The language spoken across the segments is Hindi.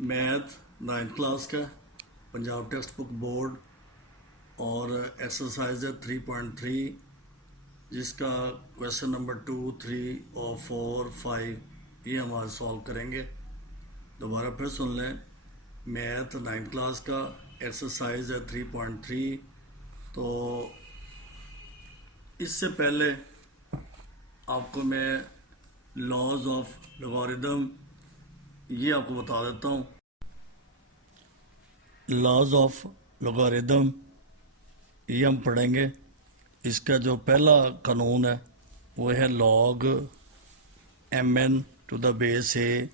मैथ 9th क्लास का पंजाब टेक्स्ट बुक बोर्ड और एक्सरसाइज है 3.3 जिसका क्वेश्चन नंबर 2, 3 और 4, 5 ये हम आज सॉल्व करेंगे। दोबारा फिर सुन लें। मैथ 9th क्लास का एक्सरसाइज है 3.3। तो इससे पहले आपको मैं लॉज ऑफ लॉगरिदम ये आपको बता देता हूँ। लॉज ऑफ लॉगरिदम ये हम पढ़ेंगे। इसका जो पहला कानून है वो है log M N to the base A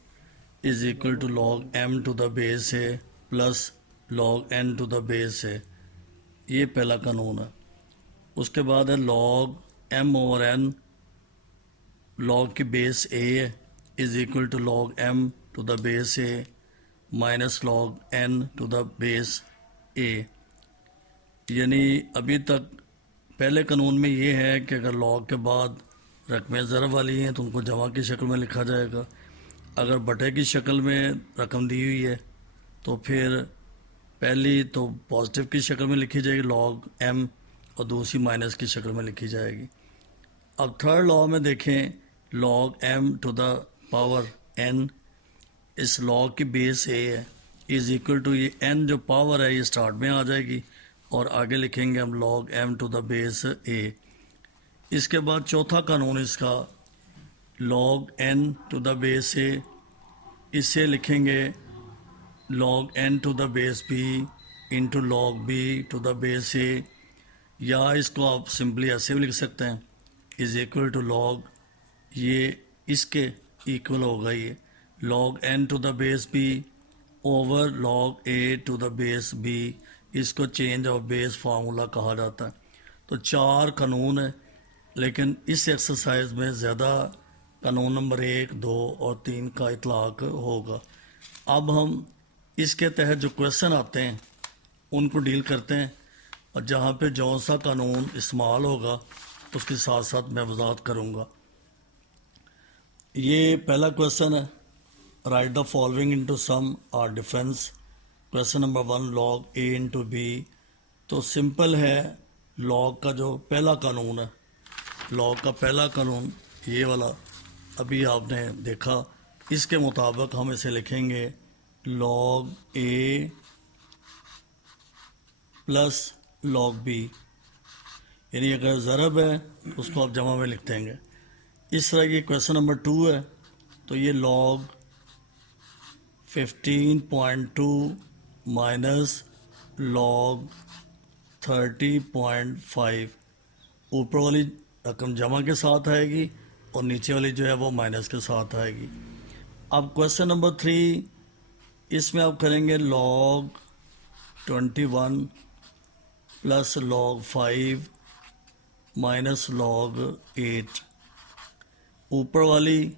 is equal to log M to the base A plus log N to the base A. ये पहला कानून है। उसके बाद है log M over N, log की base A is equal to log M to the base A minus log N to the base A. यानी अभी तक पहले कानून में ये है कि अगर लॉग के बाद रकमें ज़रब वाली हैं तो उनको जमा की शक्ल में लिखा जाएगा। अगर बटे की शक्ल में रकम दी हुई है तो फिर पहली तो पॉजिटिव की शक्ल में लिखी जाएगी लॉग एम और दूसरी माइनस की शक्ल में लिखी जाएगी। अब थर्ड लॉ में देखें, log M to the power N, इस लॉग की बेस ए है इज इक्वल टू ये एन जो पावर है ये स्टार्ट में आ जाएगी और आगे लिखेंगे हम log M to the base A. इसके बाद चौथा कानून इसका log N to the base A, इसे लिखेंगे log N to the base B into log B to the base A, या इसको आप सिंपली ऐसे भी लिख सकते हैं इज इक्वल टू लॉग, ये इसके इक्वल होगा ये log N to the base B over log A to the base B. इसको चेंज ऑफ बेस फार्मूला कहा जाता है। तो चार कानून है, लेकिन इस एक्सरसाइज में ज़्यादा कानून नंबर 1, 2 और 3 का इतलाक होगा। अब हम इसके तहत जो क्वेश्चन आते हैं उनको डील करते हैं और जहाँ पे जौन सा कानून इस्तेमाल होगा उसके साथ साथ मैं वजाहत करूँगा। ये पहला क्वेश्चन है, right the following into some और डिफरेंस। क्वेश्चन नंबर 1 लॉग ए इंटू बी। तो सिंपल है, लॉग का जो पहला कानून है, लॉग का पहला कानून ये वाला अभी आपने देखा, इसके मुताबिक हम इसे लिखेंगे लॉग ए प्लस लॉग बी। यानी अगर ज़रब है उसको आप जमा में लिख देंगे। इस तरह की क्वेश्चन नंबर 2 है तो ये लॉग 15.2 माइनस लॉग 30.5, ऊपर वाली रकम जमा के साथ आएगी और नीचे वाली जो है वो माइनस के साथ आएगी। अब क्वेश्चन नंबर 3, इसमें आप करेंगे log 21 plus log 5 minus log 8। ऊपर वाली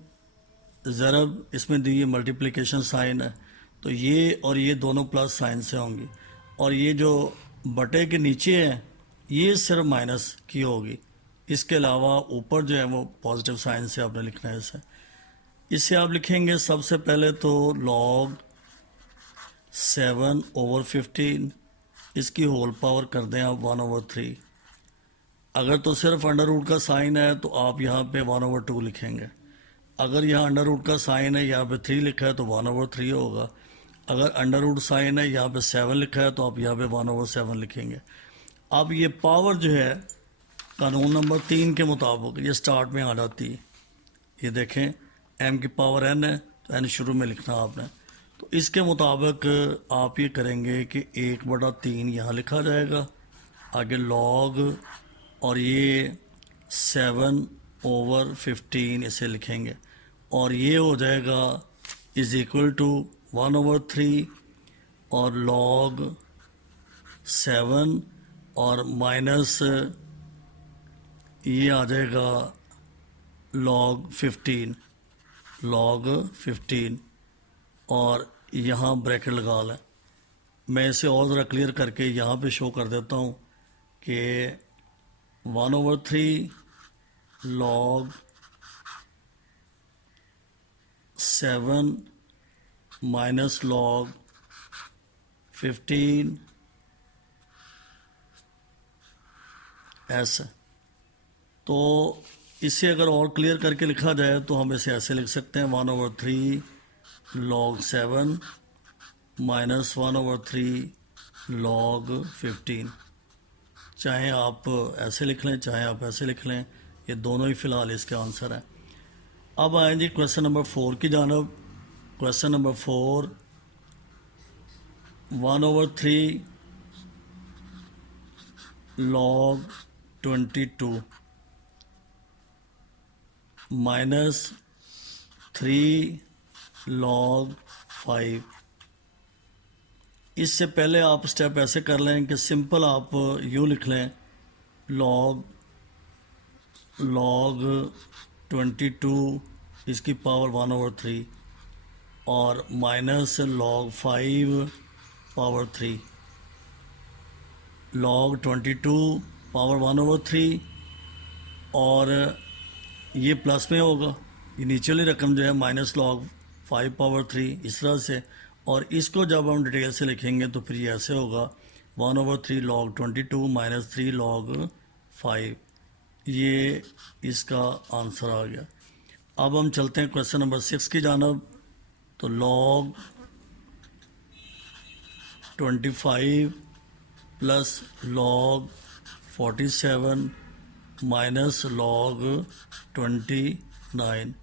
ज़रब इसमें दी मल्टीप्लिकेशन साइन है तो ये और ये दोनों प्लस साइन से होंगी, और ये जो बटे के नीचे है ये सिर्फ माइनस की होगी। इसके अलावा ऊपर जो है वो पॉजिटिव साइन से आपने लिखना है इसे आप लिखेंगे सबसे पहले तो लॉग 7/15, इसकी होल पावर कर दें आप 1/3। अगर तो सिर्फ अंडर रूट का साइन है तो आप यहाँ पे 1/2 लिखेंगे। अगर यहाँ अंडर रूट का साइन है यहाँ पे 3 लिखा है तो 1/3 होगा। अगर अंडर रूट साइन है यहाँ पे 7 लिखा है तो आप यहाँ पे 1/7 लिखेंगे। अब ये पावर जो है कानून नंबर 3 के मुताबिक ये स्टार्ट में आ जाती है। ये देखें m की पावर n है तो n शुरू में लिखना आपने। तो इसके मुताबिक आप ये करेंगे कि 1/3 यहाँ लिखा जाएगा, आगे लॉग और ये 7/15 इसे लिखेंगे और ये हो जाएगा इज इक्वल टू 1/3 और लॉग 7 और माइनस ये आ जाएगा लॉग 15 और यहाँ ब्रैकेट लगा लें। मैं इसे और ज़रा क्लियर करके यहाँ पे शो कर देता हूँ कि 1/3 लॉग 7 माइनस लॉग 15 एस। तो इसे अगर और क्लियर करके लिखा जाए तो हम इसे ऐसे लिख सकते हैं 1/3 log 7 माइनस 1/3 log 15। चाहे आप ऐसे लिख लें चाहे आप ऐसे लिख लें, ये दोनों ही फ़िलहाल इसके आंसर हैं। अब आए जी क्वेश्चन नंबर 4 की जानब। Question number 4, 1/3 log 22 minus 3 log 5। इससे पहले आप स्टेप ऐसे कर लें कि सिंपल आप यूँ लिख लें log 22 इसकी पावर 1/3 और minus log 5 power 3। log 22 power 1/3 और ये प्लस में होगा, ये नीचे वाली रकम जो है माइनस log 5 पावर 3 इस तरह से। और इसको जब हम डिटेल से लिखेंगे तो फिर ये ऐसे होगा 1/3 log 22 माइनस 3 log 5। ये इसका आंसर आ गया। अब हम चलते हैं क्वेश्चन नंबर 6 की जानब। तो log 25 plus log 47 minus log 29,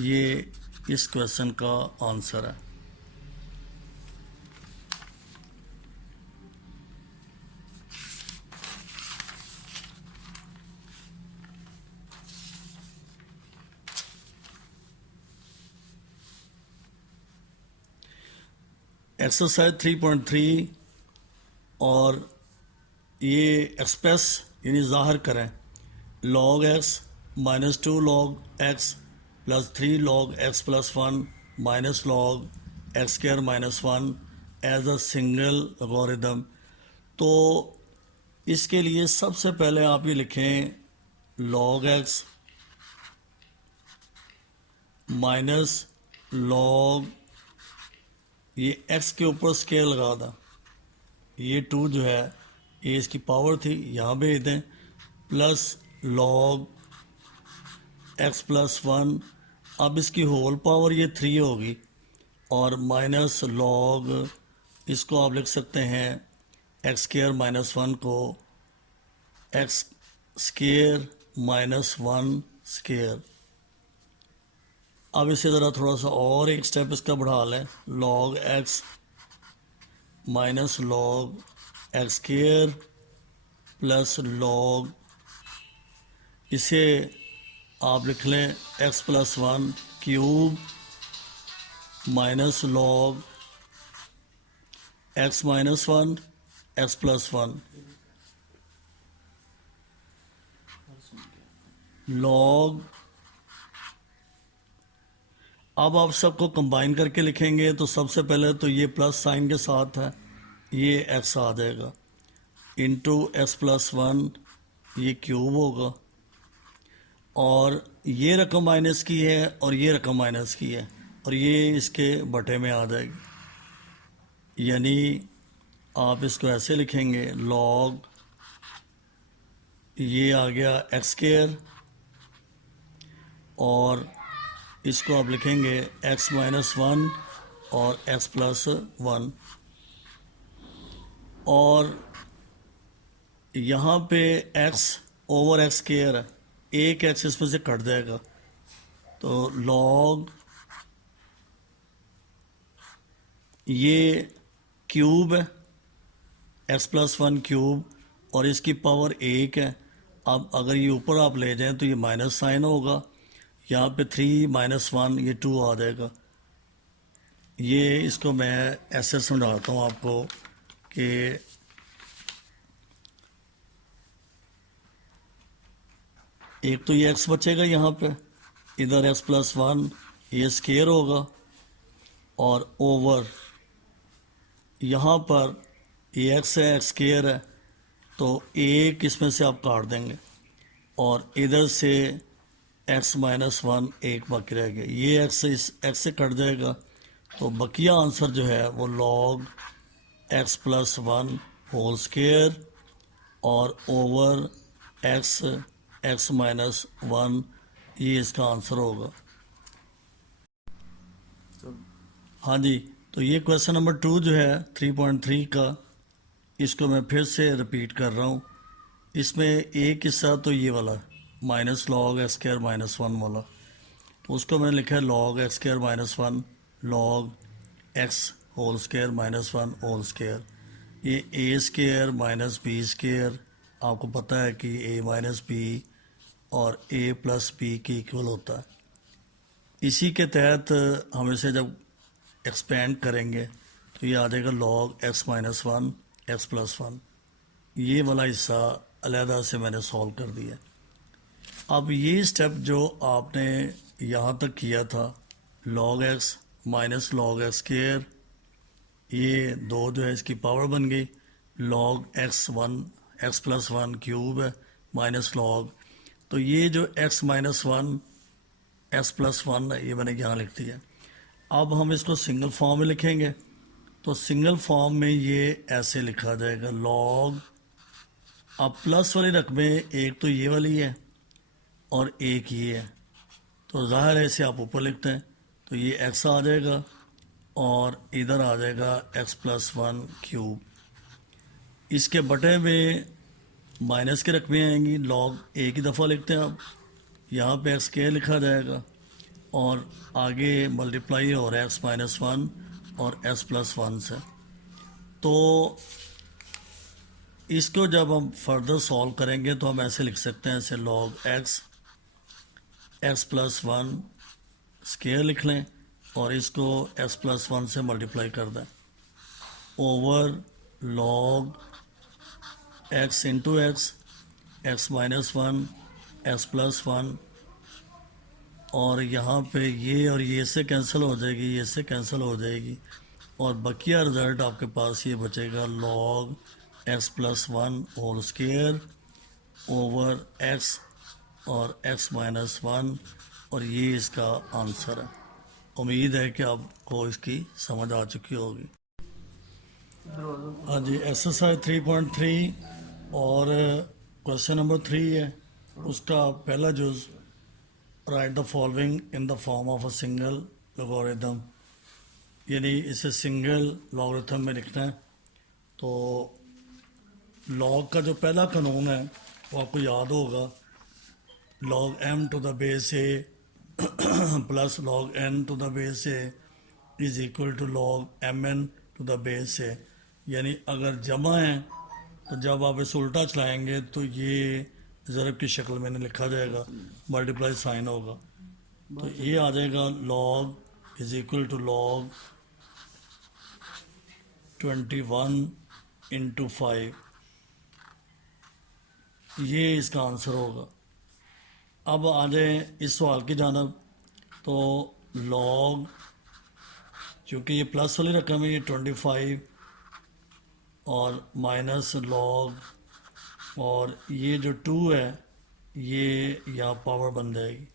ये इस क्वेश्चन का आंसर है। एक्सरसाइज 3.3 और ये एक्सप्रेस यानी ज़ाहिर करें log x minus 2 log x plus 3 log x plus 1 minus log x square minus 1 as a single logarithm. तो इसके लिए सबसे पहले आप ये लिखें log x माइनस log, ये x के ऊपर स्केल लगा था, ये 2 जो है ये इसकी पावर थी, यहाँ भेज दें, प्लस log x प्लस 1, अब इसकी होल पावर ये 3 होगी, और माइनस log, इसको आप लिख सकते हैं x स्क्वायर माइनस 1 को x स्क्वायर माइनस 1 स्क्वायर। अब इसे ज़रा थोड़ा सा और एक स्टेप इसका बढ़ा लें, log x minus log x square plus log, इसे आप लिख लें x plus 1 cube minus log x minus 1 x plus 1 log। अब आप सबको कंबाइन करके लिखेंगे तो सबसे पहले तो ये प्लस साइन के साथ है, ये x आ जाएगा इंटू x प्लस 1, ये क्यूब होगा, और ये रकम माइनस की है और ये रकम माइनस की है, और ये इसके बटे में आ जाएगी। यानी आप इसको ऐसे लिखेंगे log, ये आ गया x स्क्वायर, और इसको आप लिखेंगे x माइनस 1 और x प्लस 1, और यहाँ पे x ओवर x स्क्वायर है, एक x इसमें से कट जाएगा, तो log, ये क्यूब है x प्लस 1 क्यूब, और इसकी पावर 1 है। अब अगर ये ऊपर आप ले जाएं तो ये माइनस साइन होगा, यहाँ पे 3 माइनस 1 ये 2 आ जाएगा। ये इसको मैं ऐसे समझाता हूँ आपको कि एक तो ये x बचेगा यहाँ पे, इधर x प्लस 1 ये स्क्वायर होगा, और ओवर यहाँ पर ये x है x स्क्वायर है, तो एक इसमें से आप काट देंगे, और इधर से x माइनस 1 एक बाकी रह गया, ये x इस x से कट जाएगा, तो बकिया आंसर जो है वो log X plus one whole square और over X X minus one, ये इसका आंसर होगा। हाँ जी, तो ये क्वेश्चन नंबर 2 जो है 3.3 का, इसको मैं फिर से रिपीट कर रहा हूँ। इसमें एक हिस्सा तो ये वाला minus log X square minus one वाला, तो उसको मैंने लिखा है log X square minus one log X whole square minus one whole square. ये A square minus B square, आपको पता है कि ए माइनस बी और ए प्लस बी के इक्वल होता है। इसी के तहत हम इसे जब एक्सपेंड करेंगे तो ये आ जाएगा log x minus one x plus one. ये वाला हिस्सा अलहदा से मैंने सॉल्व कर दिया। अब ये स्टेप जो आपने यहाँ तक किया था, log x minus log X square, ये दो जो है इसकी पावर बन गई, log x one x plus one cube है माइनस लॉग, तो ये जो x minus one x plus one है ये मैंने यहाँ लिख दिया। अब हम इसको सिंगल फॉर्म में लिखेंगे, तो सिंगल फॉर्म में ये ऐसे लिखा जाएगा लॉग, अब प्लस वाली रकमें एक तो ये वाली है और एक ये है, तो ज़ाहिर है इसे आप ऊपर लिखते हैं, तो ये एक्स आ जाएगा और इधर आ जाएगा एक्स प्लस वन क्यूब। इसके बटे में माइनस के रकमें आएंगी, लॉग एक ही दफ़ा लिखते हैं आप, यहाँ पे एक्स के लिखा जाएगा और आगे मल्टीप्लाई हो रहा है एक्स माइनस वन और एक्स प्लस वन से। तो इसको जब हम फर्दर सॉल्व करेंगे तो हम ऐसे लिख सकते हैं, ऐसे log x x plus one square लिख लें और इसको एक्स प्लस वन से मल्टीप्लाई कर दें over log x into x X minus one x plus one, और यहाँ पे ये और ये से कैंसिल हो जाएगी, ये से कैंसिल हो जाएगी और बकिया रिजल्ट आपके पास ये बचेगा log X plus one whole square over X और एक्स माइनस वन, और ये इसका आंसर है। उम्मीद है कि आपको इसकी समझ आ चुकी होगी। हाँ जी, एक्सरसाइज 3.3 और क्वेश्चन नंबर 3 है, उसका पहला जुज, right the following in the form of a single logarithm, यानी इसे सिंगल लॉगरिथम में लिखना है। तो लॉग का जो पहला कानून है वो आपको याद होगा, log m to the base A plus log n to the base A is equal to log mn to the base A, यानी अगर जमा है तो जब आप इसे उल्टा चलाएंगे तो ये ज़रब की शक्ल में लिखा जाएगा, मल्टीप्लाई साइन होगा, तो ये आ जाएगा log is equal to log 21 into 5, ये इसका आंसर होगा। अब आ जाए इस सवाल की जानब, तो लॉग, चूँकि ये प्लस वाली रकम है ये 25 और माइनस लॉग, और ये जो 2 है ये यहाँ पावर बन जाएगी।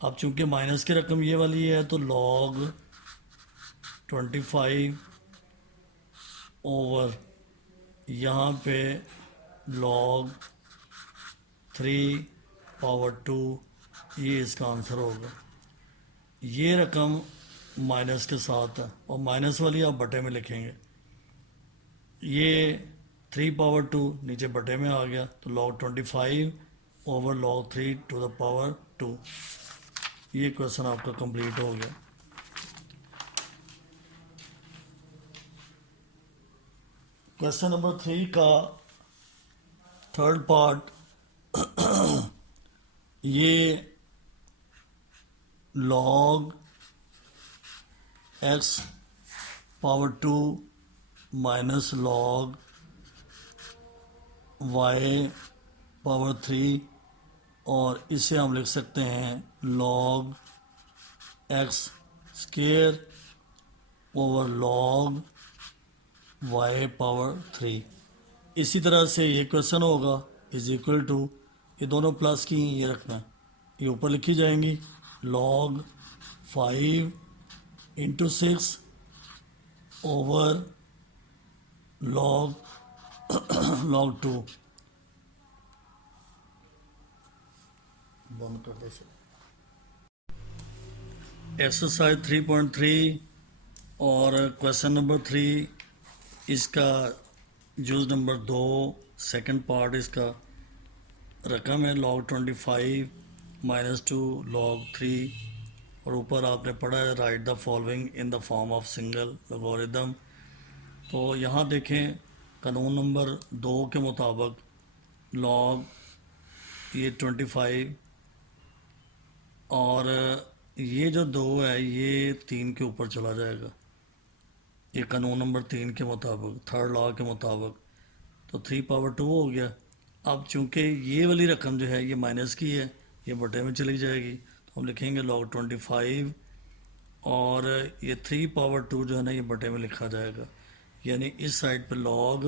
अब चूँकि माइनस की रकम ये वाली है तो लॉग 25 ओवर यहाँ पे लॉग 3 पावर 2, ये इसका आंसर होगा। ये रकम माइनस के साथ है और माइनस वाली आप बटे में लिखेंगे, ये 3 पावर 2 नीचे बटे में आ गया, तो log 25 over log 3 to the power 2, ये क्वेश्चन आपका कंप्लीट हो गया। क्वेश्चन नंबर 3 का थर्ड पार्ट, ये log X power 2 minus log Y power 3, और इसे हम लिख सकते हैं log X square over log Y power 3। इसी तरह से ये क्वेश्चन होगा इज इक्वल टू, ये दोनों प्लस की ये रखना है, ये ऊपर लिखी जाएंगी log 5 into 6 over log log 2। बंद कर दे एक्सरसाइज 3.3 और क्वेश्चन नंबर 3 इसका जूज नंबर 2 सेकंड पार्ट इसका रकम है log 25 -2 log 3 और ऊपर आपने पढ़ा है right the following in the form of single logarithm. तो यहाँ देखें कानून नंबर 2 के मुताबिक log ये 25 और ये जो 2 है ये 3 के ऊपर चला जाएगा, ये कानून नंबर 3 के मुताबिक थर्ड लॉ के मुताबिक, तो 3 पावर 2 हो गया। अब चूंकि ये वाली रकम जो है ये माइनस की है, ये बटे में चली जाएगी, तो हम लिखेंगे log 25 और ये 3 पावर 2 जो है ना ये बटे में लिखा जाएगा, यानी इस साइड पे log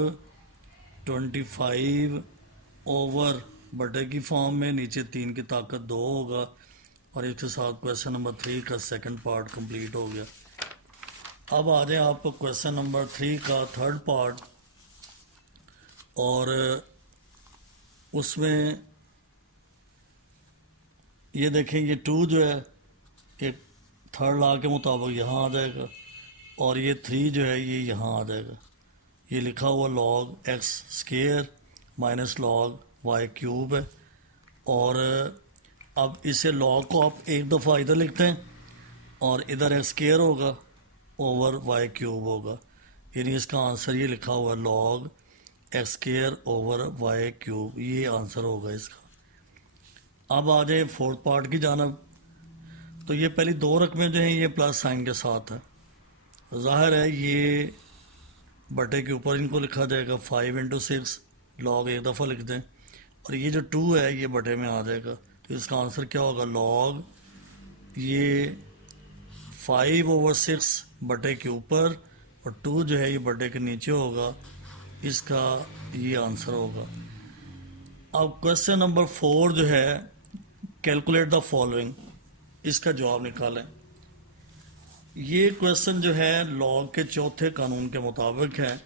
25 ओवर बटे की फॉर्म में, नीचे 3 की ताकत 2 होगा और इसके साथ क्वेश्चन नंबर 3 का सेकंड पार्ट कंप्लीट हो गया। अब आ जाए आप क्वेश्चन नंबर 3 का थर्ड पार्ट, और उसमें ये देखें ये 2 जो है एक थर्ड लॉ के मुताबिक यहाँ आ जाएगा और ये 3 जो है ये यहाँ आ जाएगा। ये लिखा हुआ log x square minus log y cube है, और अब इसे log को आप एक दफ़ा इधर लिखते हैं और इधर x स्क्वायर होगा ओवर y क्यूब होगा, यानी इसका आंसर ये लिखा हुआ है log x square over y cube, ये आंसर होगा इसका। अब आ जाए फोर्थ पार्ट की जानब। तो ये पहली 2 रकमें जो हैं ये प्लस साइन के साथ है, ज़ाहिर है ये बटे के ऊपर इनको लिखा जाएगा 5 × 6 log एक दफ़ा लिख दें, और ये जो 2 है ये बटे में आ जाएगा, तो इसका आंसर क्या होगा log ये 5/6 बटे के ऊपर और 2 जो है ये बटे के नीचे होगा, इसका ये आंसर होगा। अब क्वेश्चन नंबर 4 जो है कैलकुलेट द फॉलोइंग, इसका जवाब निकालें। ये क्वेश्चन जो है लॉग के चौथे कानून के मुताबिक है,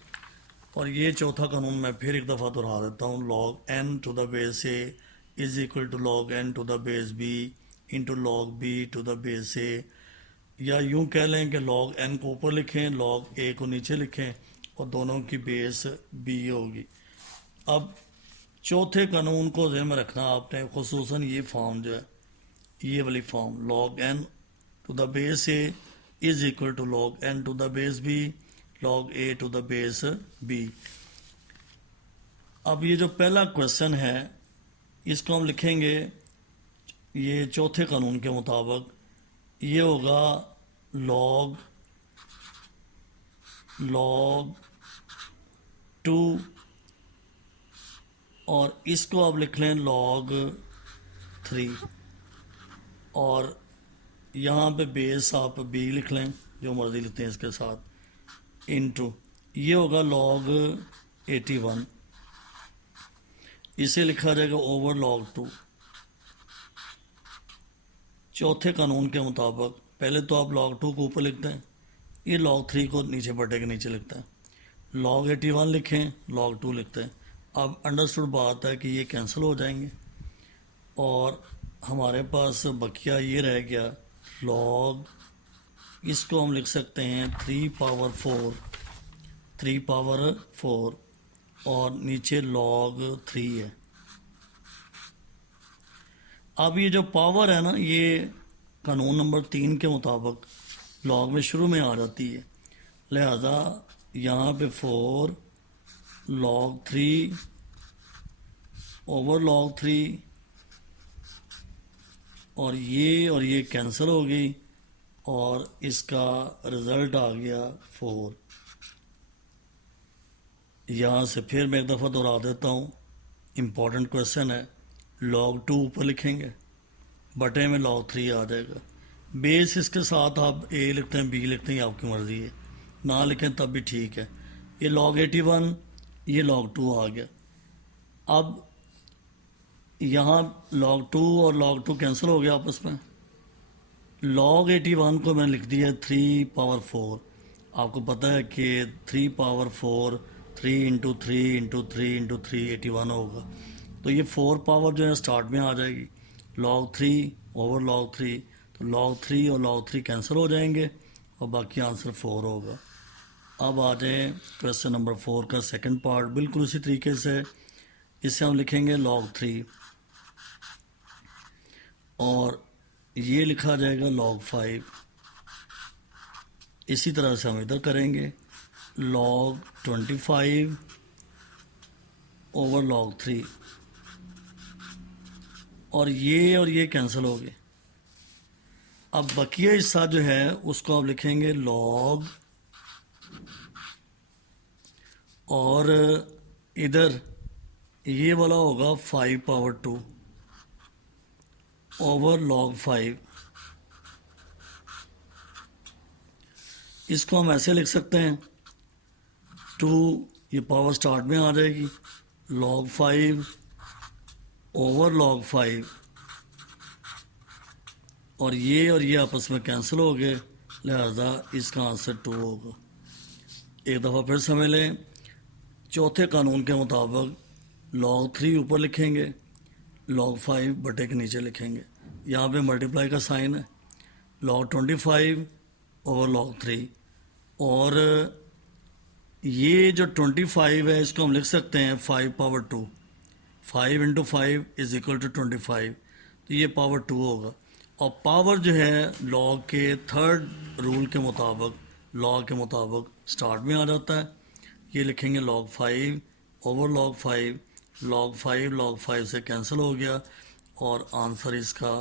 और ये चौथा कानून मैं फिर एक दफ़ा दोहरा देता हूँ, log n to the base a is equal to log n to the base b into log b to the base a, या यूं कह लें कि log n को ऊपर लिखें log a को नीचे लिखें और दोनों की बेस b होगी। अब चौथे कानून को ज़हन में रखना आपने, खुसूसन ये फॉर्म जो है ये वाली form log n to the base a is equal to log n to the base b log a to the base b। अब ये जो पहला क्वेश्चन है इसको हम लिखेंगे ये चौथे कानून के मुताबिक, ये होगा log 2 और इसको आप लिख लें log 3, और यहाँ पे बेस आप b लिख लें जो मर्जी लिखते हैं इसके साथ, इनटू ये होगा log 81, इसे लिखा जाएगा ओवर log 2। चौथे कानून के मुताबिक पहले तो आप log 2 को ऊपर लिखते हैं, ये log 3 को नीचे बटे के नीचे लिखता है, log 81 लिखें log 2 लिखते हैं। अब अंडरस्टूड बात है कि ये कैंसिल हो जाएंगे और हमारे पास बकिया ये रह गया log, इसको हम लिख सकते हैं 3 पावर 4 और नीचे log 3 है। अब ये जो पावर है ना ये कानून नंबर 3 के मुताबिक log में शुरू में आ जाती है, लिहाजा यहाँ पे 4 log 3 ओवर log 3 और ये कैंसिल हो गई और इसका रिजल्ट आ गया 4। यहाँ से फिर मैं एक दफ़ा दोहरा देता हूँ, इम्पॉर्टेंट क्वेश्चन है, log 2 ऊपर लिखेंगे बटे में log 3 आ जाएगा, बेस इसके साथ आप a लिखते हैं b लिखते हैं आपकी मर्ज़ी है, ना लिखें तब भी ठीक है। ये log 81 ये log 2 आ गया। अब यहाँ log 2 और log 2 कैंसिल हो गया आपस में, लॉग 81 को मैंने लिख दिया 3 पावर 4। आपको पता है कि 3 पावर 4 3 इंटू 3 इंटू 3 इंटू 3 81 होगा। तो ये 4 पावर जो है स्टार्ट में आ जाएगी, log 3 ओवर log 3, तो log 3 और log 3 कैंसिल हो जाएंगे और बाकी आंसर 4 होगा। अब आ जाएं क्वेश्चन नंबर 4 का सेकंड पार्ट, बिल्कुल उसी तरीके से। इसे हम लिखेंगे log 3 और ये लिखा जाएगा log 5। इसी तरह से हम इधर करेंगे log 25 ओवर log 3 और ये कैंसिल हो गए। अब बकिया हिस्सा जो है उसको आप लिखेंगे log, और इधर ये वाला होगा 5 पावर 2 ओवर log 5। इसको हम ऐसे लिख सकते हैं 2, ये पावर स्टार्ट में आ जाएगी, log 5 ओवर log 5 और ये आपस में कैंसिल हो गए, लिहाजा इसका आंसर 2 होगा। एक दफ़ा फिर समझ लें, चौथे कानून के मुताबिक log 3 ऊपर लिखेंगे, log 5 बटे के नीचे लिखेंगे। यहाँ पे मल्टीप्लाई का साइन है, log 25 ओवर log 3, और ये जो 25 है इसको हम लिख सकते हैं 5 power 2। 5 into 5 is equal to 25, तो ये पावर 2 होगा। और पावर जो है लॉग के थर्ड रूल के मुताबिक, लॉ के मुताबिक स्टार्ट में आ जाता है। ये लिखेंगे log 5 ओवर log 5, log 5 से कैंसिल हो गया और आंसर इसका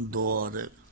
2 आ जाएगा।